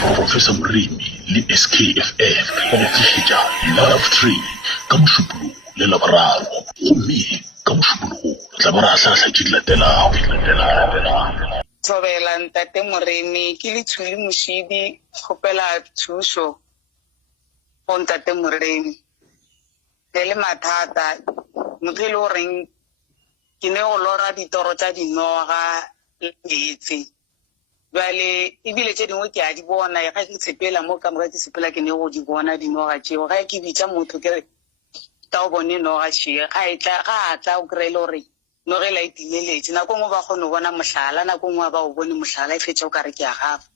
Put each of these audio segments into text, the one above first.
Professor Mrimi le SKFM go go tlišetša Love Tree ka mošupologo le Laboraro gomme ka mošupologo re tla ba re ahlahla ke di latelago. Thobela ntate Moremi ke le tshwili mošidi kgopela thušo go ntate Moremi le mathata motho le goreng ke ne go lora ditoro tša dinoga le meetse jwale ebile tše dingwe ke a di bona ga ke tshepela mo ka moka ke sepela ke ne go di bona dinoga tšeo ga ke bitša motho ke re ta o bone noga tšee ga a tla o kry-e le gore noge la itimeletše nako ngwe ba kgone go bona mohlala nako ngwe ba o bone mohlala e fetša o kare ke a gafa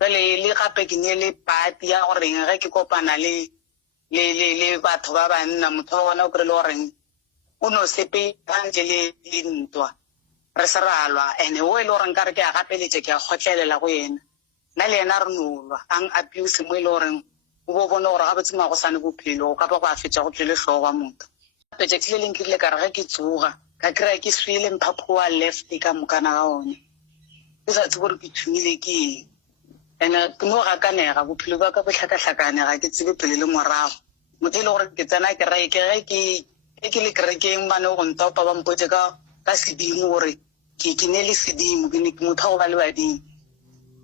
jwale le gape ke ne le pati ya goreng ge ke kopana le batho ba banna motho wa bona o kry-e le goreng o no sepe gantse le ntwa re se ra lwa ene o e le gore nkare ke a gapeletše ke a kgotlelela go yena nna le yena re no lwa ang abuse mo e le goreng o bo bone gore ga botsema go sane bophelo o ka ba go a fetša go tlele tlhogo wa motho petšatši le leng ke rile ka re ge ke tsoga ka kry-a ke swele mphapho wa left ka mokana ga one ke sa tsebe gore ke thumile ke eng ande ke mo gakanega bophelo ba ka bo tlhakatlhakane ga ke tsebe pele le morago motho e le gore ke tsena kereke ge ke le kerekeng bane go ntopa ba mpotse ka sedimo gore ke ne le sedimo ke motho go ba le badimo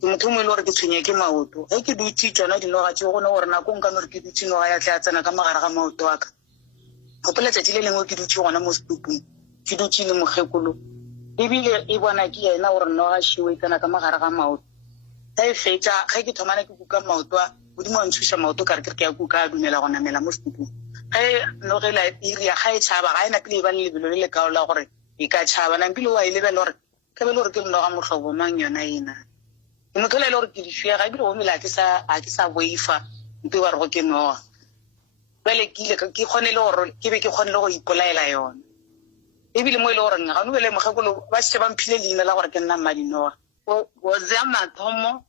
ke motho mo e le gore ke tshwenye ke maoto ge ke dutse tsona dinoga tse gone gore nako nka no re ke dutse noga ya tla tsena ka magare ga maoto wa ka gopela tšatši le lengwe ke dutse gona mo setupong ke dutse le mokgekolo ebile e bona ke yena gore noga šio e tsena ka magare ga maoto ga e fetša ge ke thomana ke kuka maoto a bodimo wa ntšhuša maoto kare ke a kuka a dumela go namela mo setupong ge nogela iria ga e tšhaba ga e napile e ba le lebelo le lekao la gore e ka tšhaba nampile wa e lebela gore ke be le gore ke noga motlhobo mang yona ena ke motho le gore ke difiega ebile gomele a ke sa boifa mpe wa re go ke noga jale ke kgone le gore ke be ke kgone le go ipolaela yona ebile mo e le gore ga no bele mogekolo ba se ba mphile leina la gore ke nna mmadinoga go zea mathomo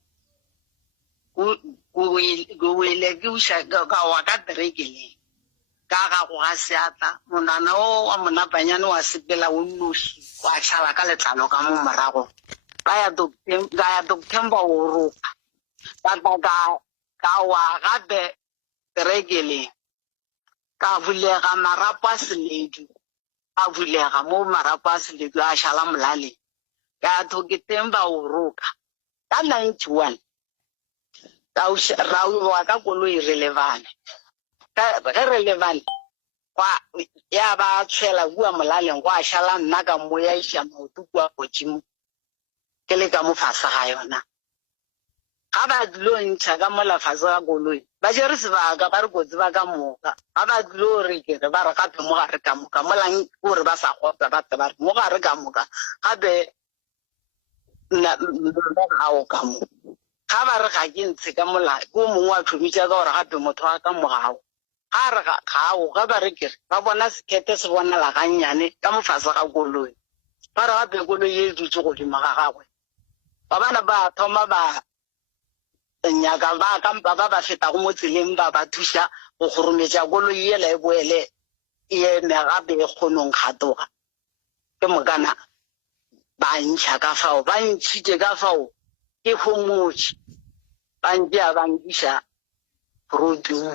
go wele ke uša ka wa ka terekeleng ka ga go ga seatla monana o wa monapanyane wa sepela o nnoši wa tšhaba ka letlalo ka mo morago ka ya doctor o roka ka wa gape terekeleng ka bulega marapo a seledu a bulega mo marapo a seledu a šala molaleng ka thoketeng ba o roka ka 91 wa ka koloi relevane ge relevane ya ba tshwela kua molaleng go a šala nna ka mo ya iša maoto kua godimo ke le ka mofase ga yona ga ba dilo ntšha ka molafase ga koloi ba jere sebaka ba re kotsi ba ka moka ga ba dilo re kere ba re gape mo gare ka moka molang gore ba sa kgotsa ba ba re mo gare ka moka gape ao ka mo ga ba re ga ke ntshe ka mola ko mongwe wa tlhomitša ka gore gape motho wa ka mogao ga re gao ga ba re kere ba bona sekete se bonala gannyane ka mofase ga koloi ba re gape koloi e dutse godimo ga gagwe ba bana ba thoma ba nyaka ba kampa ba feta go mo tseleng ba thuša go gorometša koloi ela e boele e eme gape e kgonong kgatoga ke mokana ba ntšha ka fao ba ntšhitše ka fao ke homotše ba ntšea ba nkiša rodimo